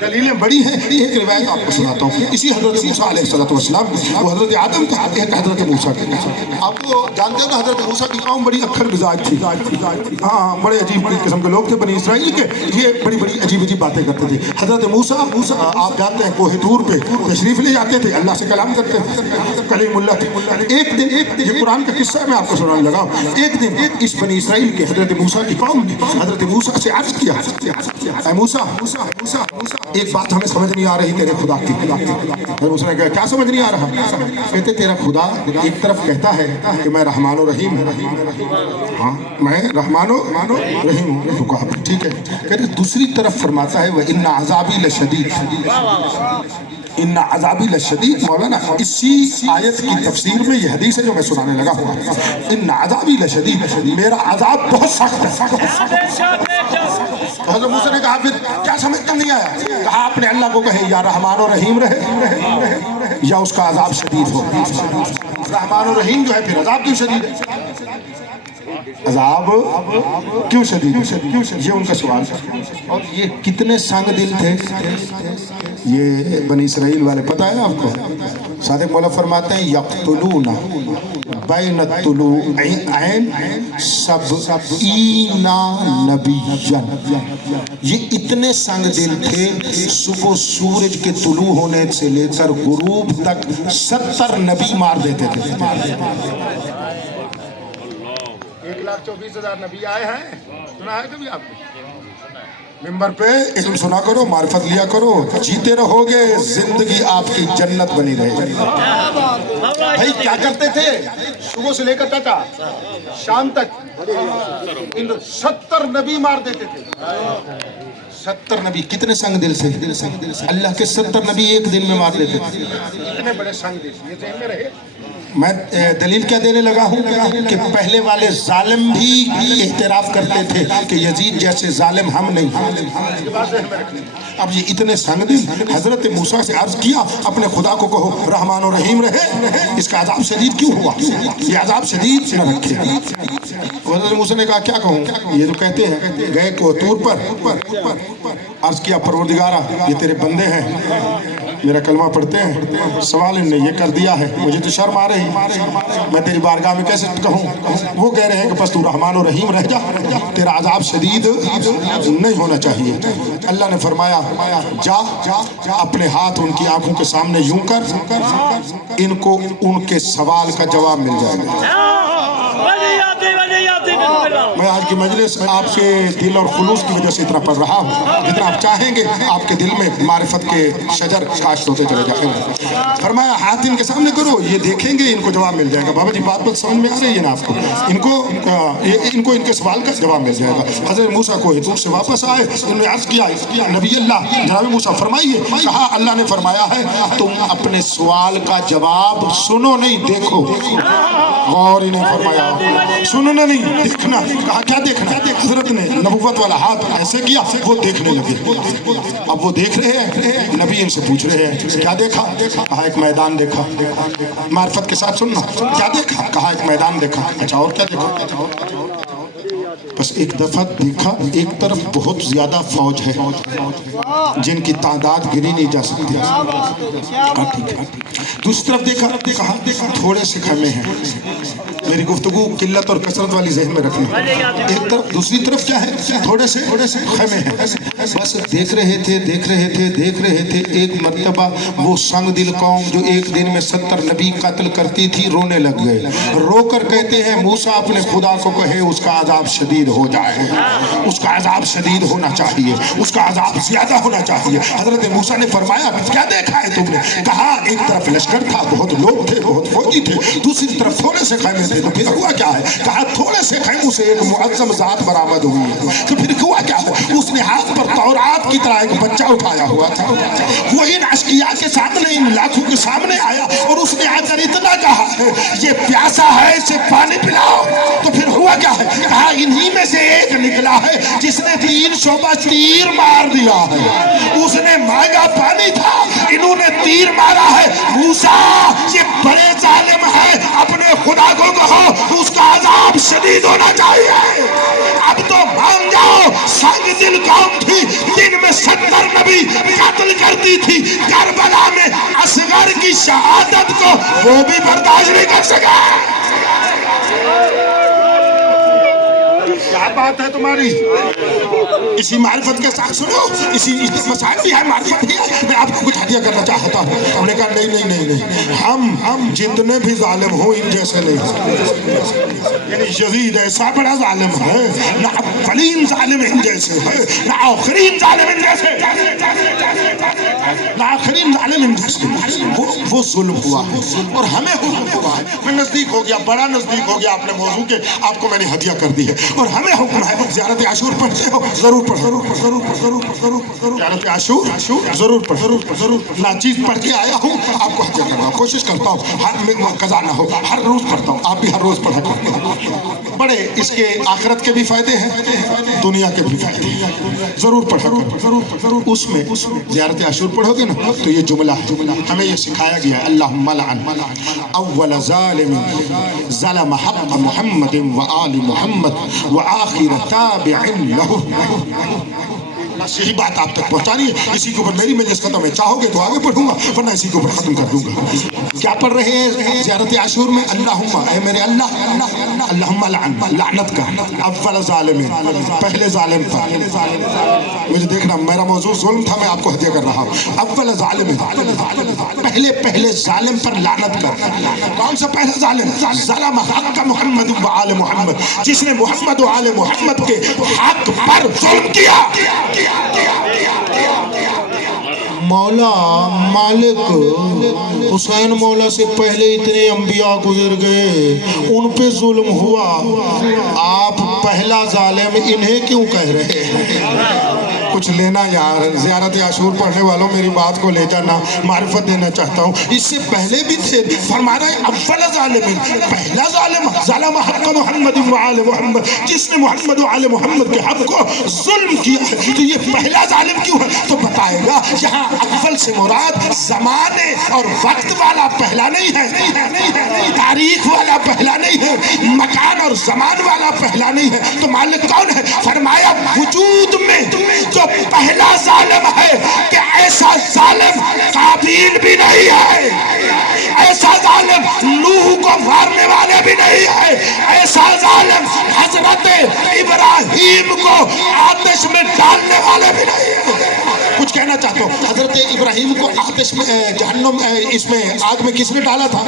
دلیلیں بڑی ہیں. ایک روایت آپ کو سناتا ہوں. اسی حضرت موسیٰ علیہ السلام وہ حضرت آدم کا ایک حضرت موسیٰ کا. آپ کو جانتے ہو نا حضرت موسیٰ کی قوم بڑی اکھڑ مزاج تھی. ہاں بڑے عجیب قسم کے لوگ تھے بنی اسرائیل کے. یہ بڑی بڑی عجیب عجیب باتیں کرتے تھے. حضرت موسیٰ آپ جانتے ہیں کوہ طور پہ تشریف لے جاتے تھے, اللہ سے کلام کرتے تھے, کلیم اللہ تھے. ایک دن یہ قرآن کا قصہ میں آپ کو سنانے لگا. ایک دن اس بنی اسرائیل کے حضرت موسیٰ کی قوم نے حضرت موسیٰ سے عرض کیا, اے موسیٰ ایک بات ہمیں سمجھ نہیں آ رہی تیرے خدا کی. حضرت موسیٰ نے کہا کیا سمجھ نہیں آ رہا؟ کہتے تیرا خدا ایک طرف کہتا ہے کہ میں رحمان و رحیم ہوں. ہاں میں رحمان و رحیم ہوں. تو کہا ٹھیک ہے. کہتے دوسری طرف فرماتا ہے وَإِنَّ عَذَابِي لَشَدِيدٌ. ان عذابی لشدید. مولانا اسی آیت کی تفسیر میں یہ حدیث ہے جو میں سنانے لگا ہوں. ان عذابی لشدید, میرا عذاب بہت سخت ہے. حضرت موسیٰ نے کہا پھر کیا سمجھ کر نہیں آیا؟ کہا آپ نے اللہ کو کہے یا رحمان و رحیم رہے یا اس کا عذاب شدید ہو. رحمان و رحیم جو ہے پھر عذاب کیوں شدید ہے؟ عذاب کیوں شدید ہے؟ یہ ان کا سوال ہے. اور یہ کتنے سنگ دل تھے یہ بنی اسرائیل والے, پتہ ہے آپ کو؟ صادق مولا فرماتے ہیں یقتلون بین الطلوعین سبعین نبیا. یہ اتنے سنگ دل تھے صبح سورج کے طلوع ہونے سے لے کر غروب تک 70 نبی مار دیتے تھے. 1,24,000 نبی آئے ہیں. سنا ہے کبھی آپ نے؟ ممبر پہ علم سنا کرو, معرفت لیا کرو, جیتے رہو گے, زندگی آپ کی جنت بنی رہے گی. بھائی کیا کرتے تھے صبح سے لے کر تک شام تک 70 نبی مار دیتے تھے. 70 نبی کتنے سنگ دل سے اللہ کے 70 نبی ایک دن میں مار دیتے تھے. اتنے بڑے سنگ دل, یہ ذہن میں رہے. میں دلیل کیا دینے لگا ہوں کہ پہلے والے ظالم بھی اعتراف کرتے تھے کہ یزید جیسے ظالم ہم نہیں. اب یہ اتنے سنگ دل حضرت موسیٰ سے عرض کیا اپنے خدا کو کہو رحمان و رحیم رہے, اس کا عذاب شدید کیوں ہوا؟ یہ عذاب شدید نہ رکھے. حضرت موسیٰ نے کہا کیا کہوں؟ یہ جو کہتے ہیں گئے کوہ طور پر عرض کیا پروردگارہ یہ تیرے بندے ہیں, میرا کلمہ پڑھتے ہیں, سوال ان نے یہ کر دیا ہے, مجھے تو شرم آ رہی, میں تیری بارگاہ میں کیسے کہوں؟ وہ کہہ رہے ہیں کہ بس تو رحمان و رحیم رہ جا, تیرا عذاب شدید نہیں ہونا چاہیے. اللہ نے فرمایا جا اپنے ہاتھ ان کی آنکھوں کے سامنے یوں کر, ان کو ان کے سوال کا جواب مل جائے گا. میں آج کی مجلس آپ کے دل اور خلوص کی وجہ سے اتنا پڑھ رہا ہوں, جتنا آپ چاہیں گے آپ کے دل میں معرفت کے شجر کاشت ہوتے چلے جائیں گے. فرمایا ہاتھ ان کے سامنے کرو, یہ دیکھیں گے ان کو جواب مل جائے گا. بابا جی بات سمجھ میں آ رہی ہے نا آپ کو؟ ان کے سوال کا جواب مل جائے گا. حضرت موسیٰ کوہ طور سے واپس آئے, انہوں نے عرض کیا نبی اللہ جناب موسیٰ فرمائیے. کہا اللہ نے فرمایا ہے تم اپنے سوال کا جواب سنو نہیں دیکھو. غور انہیں فرمایا سننا نہیں دیکھنا. کہا کیا دیکھنا؟ حضرت نے نبوت والا ہاتھ ایسے کیا, وہ دیکھنے لگے. اب وہ دیکھ رہے ہیں, نبی ان سے پوچھ رہے ہیں کیا دیکھا؟ کہا ایک میدان دیکھا. معرفت کے ساتھ سننا, کیا دیکھا؟ کہا ایک میدان دیکھا. اچھا اور کیا دیکھا؟ بس ایک دفعہ دیکھا ایک طرف بہت زیادہ فوج ہے جن کی تعداد گنی نہیں جا سکتی. دوسری طرف دیکھا, کہا تھوڑے سے خیمے ہیں. میری گفتگو قلت اور کثرت والی ذہن میں رکھنا. ایک طرف دوسری طرف کیا ہے؟ تھوڑے سے خیمے ہیں. بس دیکھ رہے تھے ایک مرتبہ وہ سنگ دل قوم جو ایک دن میں 70 نبی قتل کرتی تھی رونے لگ گئے. رو کر کہتے ہیں موسیٰ اپنے خدا کو کہے اس کا عذاب شدید ہو جائے, اس کا عذاب شدید ہونا چاہیے, اس کا عذاب زیادہ ہونا چاہیے. حضرت موسیٰ نے فرمایا کیا دیکھا ہے تم نے؟ کہا ایک طرف لشکر تھا, بہت لوگ تھے, بہت فوجی تھے, دوسری طرف تھوڑے سے خیمے تھے. تو پھر ہوا کیا ہے؟ کہا تھوڑے سے خیموں سے ایک معظم ذات برآمد ہوئی ہے. تو پھر ہوا کیا ہے؟ اس نے ہاتھ پر تورات کی طرح ایک بچہ اٹھایا ہوا تھا. وہ ان اشقیاء کے سامنے, ان لاکھوں کے سامنے آیا اور اس نے آ کر اتنا کہا یہ پیاسا ہے, اسے پانی پلاؤ. تو پھر ہوا کیا ہے؟ کہا انہی میں سے ایک نکلا ہے جس نے 3 شعبہ تیر مار دیا ہے. اس نے مانگا پانی تھا, انہوں نے تیر مارا ہے. موسیٰ یہ بڑے ظالم ہے, اپنے خدا کو کہو اس کا عذاب شدید ہونا چاہیے. اب تو مان جاؤ سنگ دل قوم تھی, دن میں 70 نبی اصغر کی شہادت کو وہ بھی برداشت نہیں کر سکا۔ کیا بات ہے تمہاری؟ اسی معرفت کے ساتھ سنو، اسی مسائل بھی ہے، معرفت بھی ہے۔ میں آپ کو کچھ ہدیہ کرنا چاہتا ہوں۔ ہم نے کہا نہیں، ہم جتنے بھی ظالم ہوں ان جیسے نہیں۔ یعنی یزید ایسا بڑا ظالم ہے، نہ اولین ظالم ان جیسے ہے، نہ آخرین ظالم ان جیسے، نہ آخرین ظالم ان جیسے۔ وہ ظلم ہوا اور ہمیں حکم ہوا ہے۔ میں نزدیک ہو گیا، بڑا نزدیک ہو گیا اپنے موضوع کے، آپ کو میں نے ہدیہ کر دی ہے، اور ہمیں حکم ہے زیارت عاشور پڑھتے ہو ضرور پڑھو، زیارت عاشور ضرور پڑھو۔ ناچیز پڑھ کے آیا ہوں، آپ کو ہدیہ کرنا، کوشش کرتا ہوں ہر قضا نہ ہو، ہر روز پڑھتا ہوں، آپ بھی ہر روز پڑھا کرتے ہیں۔ بڑے اس کے آخرت کے بھی فائدے ہیں، دنیا کے بھی فائدے ہیں، ضرور پڑھا کرو۔ اس میں زیارت عاشور پڑھو گے نا تو یہ جملہ ہمیں یہ سکھایا گیا ہے، اللہم لعن اول ظالم ظلم حق محمد و آل محمد وآخر تابع لہو۔ بس یہی بات آپ تک پہنچانی ہے۔ اسی کے اوپر میری مجلس ختم ہے، چاہو گے تو آگے پڑھوں گا، ورنہ اسی کے اوپر ختم کر دوں گا۔ کیا پڑھ رہے ہیں زیارت عاشور میں؟ اللہم، اے میرے اللہ، اللہم لعن، لعنت کر اول ظالم، پہلے ظالم پر۔ مجھے دیکھنا میرا موضوع ظلم تھا، میں آپ کو ہدیہ کر رہا ہوں۔ اول ظالم، پہلے ظالم پر لعنت کر۔ کون سا پہلا ظالم؟ ظلم حق محمد و آل محمد، جس نے محمد و آل محمد کے حق پر ظلم کیا۔ مولا مالک حسین مولا سے پہلے اتنے انبیاء گزر گئے، ان پہ ظلم ہوا، آپ پہلا ظالم انہیں کیوں کہہ رہے ہیں؟ کچھ لینا یار، زیارت عاشور پڑھنے والوں میری بات کو لے جانا، معرفت دینا چاہتا ہوں۔ اس سے پہلے بھی تھے، فرما رہے ہیں اول ظالم، پہلا ظالم ظلم حق محمد و آل محمد، جس نے محمد و آل محمد کے حق کو ظلم کیا۔ تو یہ پہلا ظالم کیوں ہے؟ تو بتائے گا یہاں اول سے مراد زمانے اور وقت والا پہلا نہیں ہے، تاریخ والا پہلا نہیں ہے، مکان اور زمان والا پہلا نہیں ہے۔ تو مالک کون ہے؟ فرمایا وجود میں جو پہلا ظالم ہے کہ ایسا ظالم قابیل بھی نہیں ہے، ایسا ظالم نوح کو مارنے والے بھی نہیں ہے، ایسا ظالم حضرت ابراہیم کو آتش میں ڈالنے والے بھی نہیں ہے۔ کچھ کہنا چاہتا ہوں، حضرت ابراہیم کو آتش میں جہنم اس میں آگ میں کس نے ڈالا تھا؟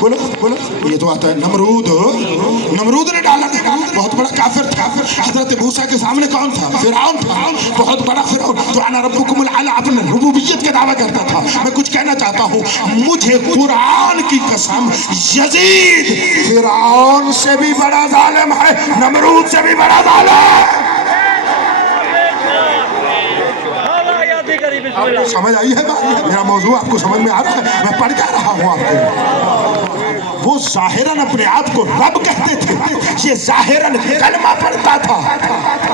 بولو یہ تو آتا ہے نمرود نے ڈالا تھا، بہت بڑا کافر تھا۔ حضرت موسیٰ کے سامنے کون تھا؟ فرعون تھا، بہت بڑا فرعون، جو انا ربکم الاعلی اپنے ربوبیت کا دعویٰ کرتا تھا۔ میں کچھ کہنا چاہتا ہوں، مجھے قرآن کی قسم یزید فرعون سے بھی بڑا ظالم ہے، نمرود سے بھی بڑا ظالم ہے۔ آپ کو سمجھ آئی ہے بات؟ میرا موضوع آپ کو سمجھ میں آ رہا ہے؟ میں پڑھ کیا رہا ہوں آپ کو؟ وہ ظاہراً اپنے آپ کو رب کہتے تھے، یہ ظاہراً کلمہ پڑھتا تھا،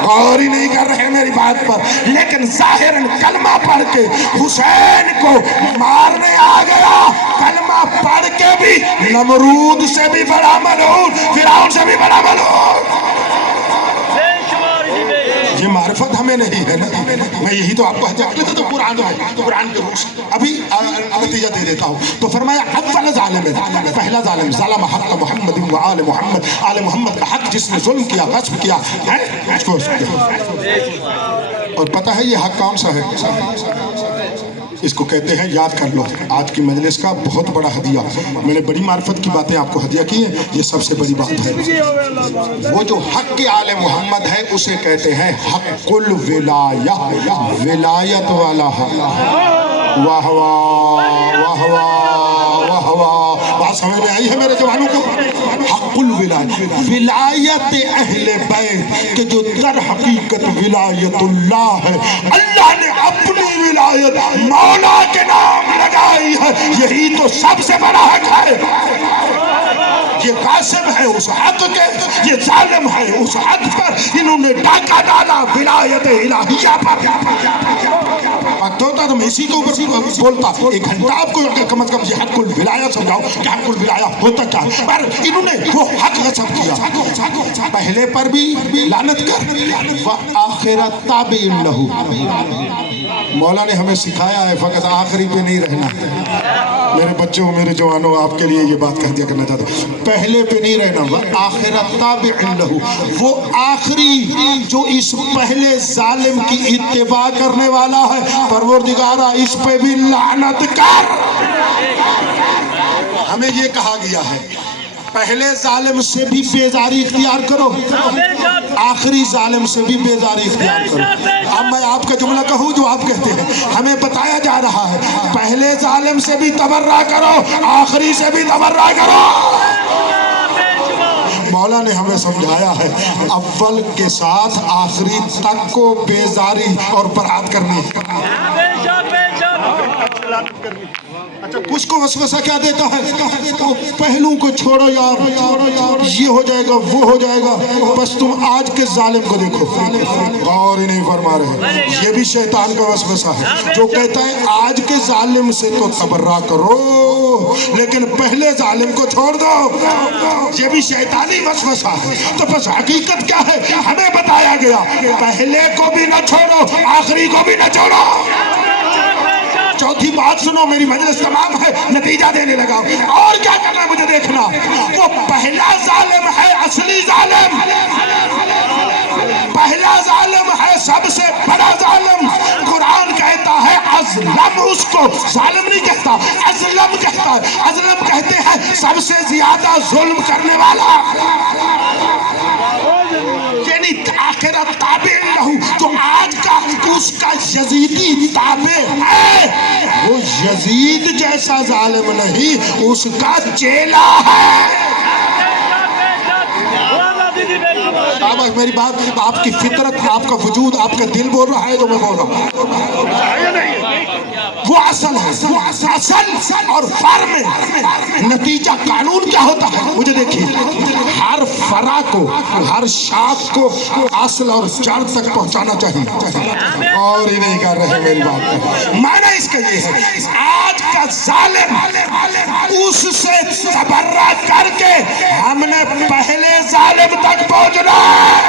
غور ہی نہیں کر رہے میری بات پر، لیکن ظاہراً کلمہ پڑھ کے حسین کو مارنے آ گیا، کلمہ پڑھ کے بھی نمرود سے بھی بڑا ملعون، فرعون سے بھی بڑا ملعون۔ یہ معرفت ہمیں نہیں ہے نا، میں یہی تو آپ کو ہدایت تو قرآن ہے، قرآن کے روح سے ابھی نتیجہ دے دیتا ہوں۔ تو فرمایا اول ظالم ہے، پہلا ظالم ظلم حق محمد و آل محمد، آل محمد کا حق جس نے ظلم کیا، غصب کیا ہے، اس کو اور پتہ ہے یہ حق کون سا ہے؟ اس کو کہتے ہیں، یاد کر لو، آج کی مجلس کا بہت بڑا ہدیہ، میں نے بڑی معرفت کی باتیں آپ کو ہدیہ کی ہیں، یہ سب سے بڑی بات ہے۔ وہ جو حق آل محمد ہے اسے کہتے ہیں حق الولایہ، ولایت والا حق۔ واہ واہ واہ واہ واہ، بات سمجھ میں آئی ہے میرے جوانوں کو؟ حق الولایہ، ولایت اہل بیت کہ جو در حقیقت ولایت اللہ ہے، اللہ نے اپنی ولایت مولا کے نام لگائی ہے، یہی تو سب سے بڑا حق ہے۔ یہ قاسم ہے اس حق کے، یہ ظالم ہے اس حق پر، انہوں نے ڈاکہ ڈالا ولایت الہیہ پر۔ وقت ہوتا تو میں اسی کے اوپر بولتا، ایک گھنٹہ آپ کو کم از کم یہ حق الولایہ سمجھاؤ کہ حق الولایہ ہوتا کیا، پر انہوں نے وہ حق غصب کیا، پہلے پر بھی لعنت کر، وآخرت تابع لہو، مولا نے ہمیں سکھایا ہے فقط آخری پہ نہیں رہنا ہے۔ میرے بچوں میرے جوانوں آپ کے لیے یہ بات کہہ دیا کرنا چاہتا ہوں، پہلے پہ نہیں رہنا، وآخرت تابع لہ، وہ آخری جو اس پہلے ظالم کی اتباع کرنے والا ہے، پروردگارہ اس پہ بھی لعنت کر۔ ہمیں یہ کہا گیا ہے پہلے ظالم سے بھی بیزاری اختیار کرو، آخری ظالم سے بھی بیزاری اختیار کرو۔ اب میں آپ کا جملہ کہوں جو آپ کہتے ہیں، ہمیں بتایا جا رہا ہے پہلے ظالم سے بھی تبرہ کرو، آخری سے بھی تبرہ کرو۔ مولا نے ہمیں سمجھایا ہے اول کے ساتھ آخری تک کو بیزاری اور برات کرنی ہے۔ اچھا کچھ کو وسوسہ کیا دیتا ہے، پہلو کو چھوڑو یار، یہ ہو جائے گا وہ ہو جائے گا، بس تم آج کے ظالم کو دیکھو، غور ہی نہیں فرما رہے۔ یہ بھی شیطان کا وسوسہ ہے جو کہتا ہے آج کے ظالم سے تو تبرہ کرو لیکن پہلے ظالم کو چھوڑ دو، یہ بھی شیطانی وسوسہ ہے۔ تو بس حقیقت کیا ہے، ہمیں بتایا گیا پہلے کو بھی نہ چھوڑو آخری کو بھی نہ چھوڑو۔ چوتھی بات سنو، میری مجلس تمام ہے، نتیجہ دینے لگا، اور کیا کرنا ہے مجھے دیکھنا، وہ پہلا ظالم ہے اصلی ظالم، پہلا ظالم ہے سب سے بڑا ظالم۔ قرآن کہتا ہے ازلم، اس کو ظالم نہیں کہتا، ازلم کہتا ہے۔ ازلم کہتے ہیں سب سے زیادہ ظلم کرنے والا، یعنی آخرت تابع لہو، جو آج کا اس کا یزیدی تابع ہے، وہ یزید جیسا ظالم نہیں، اس کا چیلا ہے۔ میری بات آپ کی فطرت، آپ کا وجود، آپ کا دل بول رہا ہے جو میں بول رہا ہوں، وہ اصل ہے، وہ اصل اور فرع میں نتیجہ قانون کیا ہوتا ہے مجھے دیکھیے، ہر فرع کو، ہر شاخ کو اصل اور جڑ تک پہنچانا چاہیے، اور ہی نہیں کر رہے میری بات۔ معنی اس کا یہ ہے آج کا ظالم اس سے تبرہ کر کے ہم نے پہلے ظالم تک پہنچنا ہے۔